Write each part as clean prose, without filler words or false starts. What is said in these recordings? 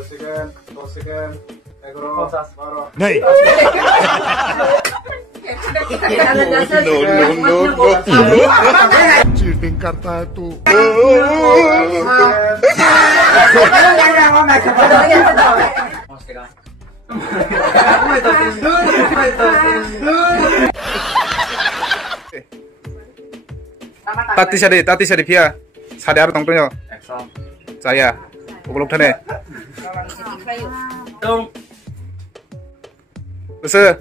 second, 2 second, 1 baru. Nih. No. Cheating करता है तू. Tati sari pia. Sadar tong tuh yo. Saya. Ukuluk thane. Usa.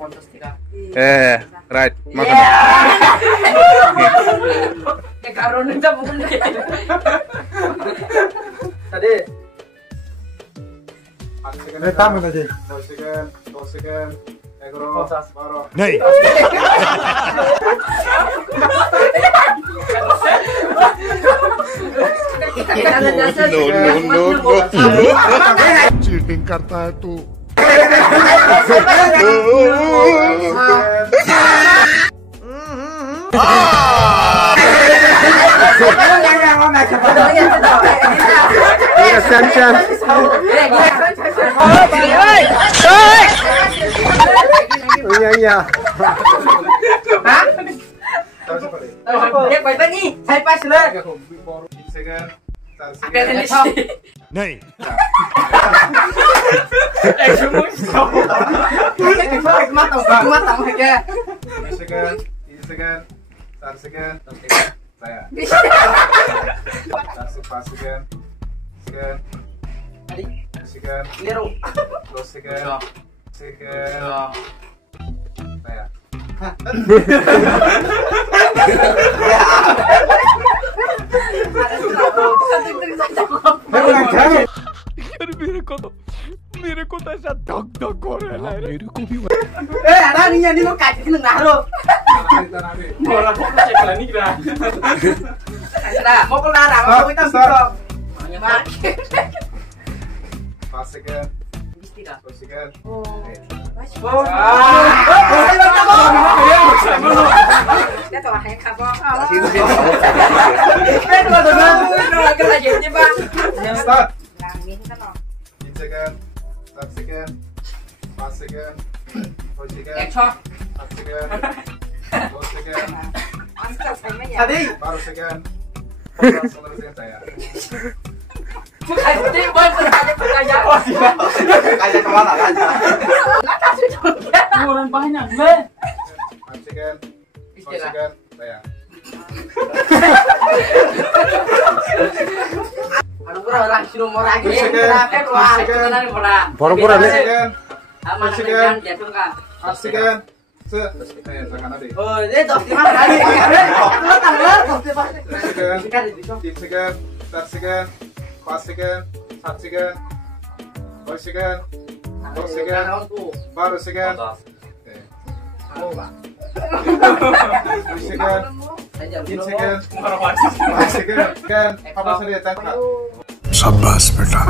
Right. Makan. Tadi. Tamu tadi. 2 second, 2 second, 1 baru. Nih. No. Cheating करता है तू. Iya. Nih. Saya. मेरे को तो ऐसा धक हो रहा है. मेरे को भी. Ini lo kaji kena naro. Bola fokus cek ni kira. Mau kelar, mau kita bisa. 5 second. 2 second. Start. 3 second, 4 second, 5 second, 4 second, 4 second, 2 second, Tadi. baru second, 11 second saya. Kayak kemana aja. 5 second, 4 second saya. Orang suruh mau lagi. Pura-pura nih. 5 second, 4 second, tangan tadi. Oh, ini dos di mana lagi? Dos di mana? 3 second, 4 second, 5 second, 7 second, 2 second, 2 second, baru second. 2 second, 3 second, 5 second, kan? Apa saja tangkap. शाबाश बेटा.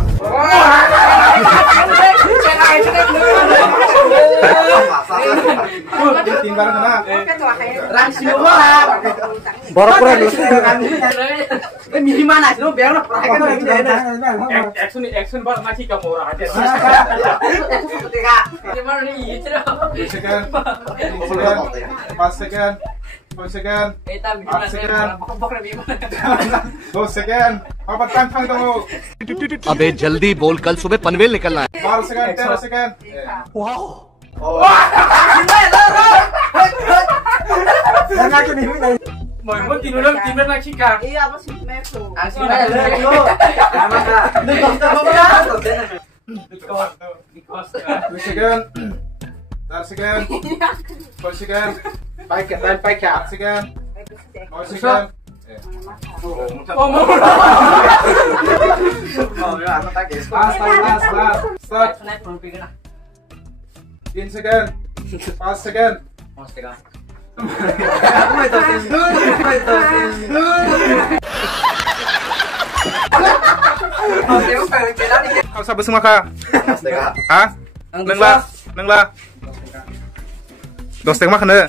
Tim barang kena. Pura-pura lu. Ini mana sih? Biar lo Action bar masih kamu orang aja. 2 second, 4 second, 2 second, 2 second, apa tangkang kamu? अबे जल्दी बोल, कल सुबह पनवेल निकलना है. Baru second, 10 second. Wow. Mau tidur lagi kan? Iya, apa sih metro? Asli. 2 second, 3 second, 4 second, 5 second, 2 second. Start. 10 second, 5 second. Kau sabar semua kah? Hah? Neng lah. Dos tengah kena.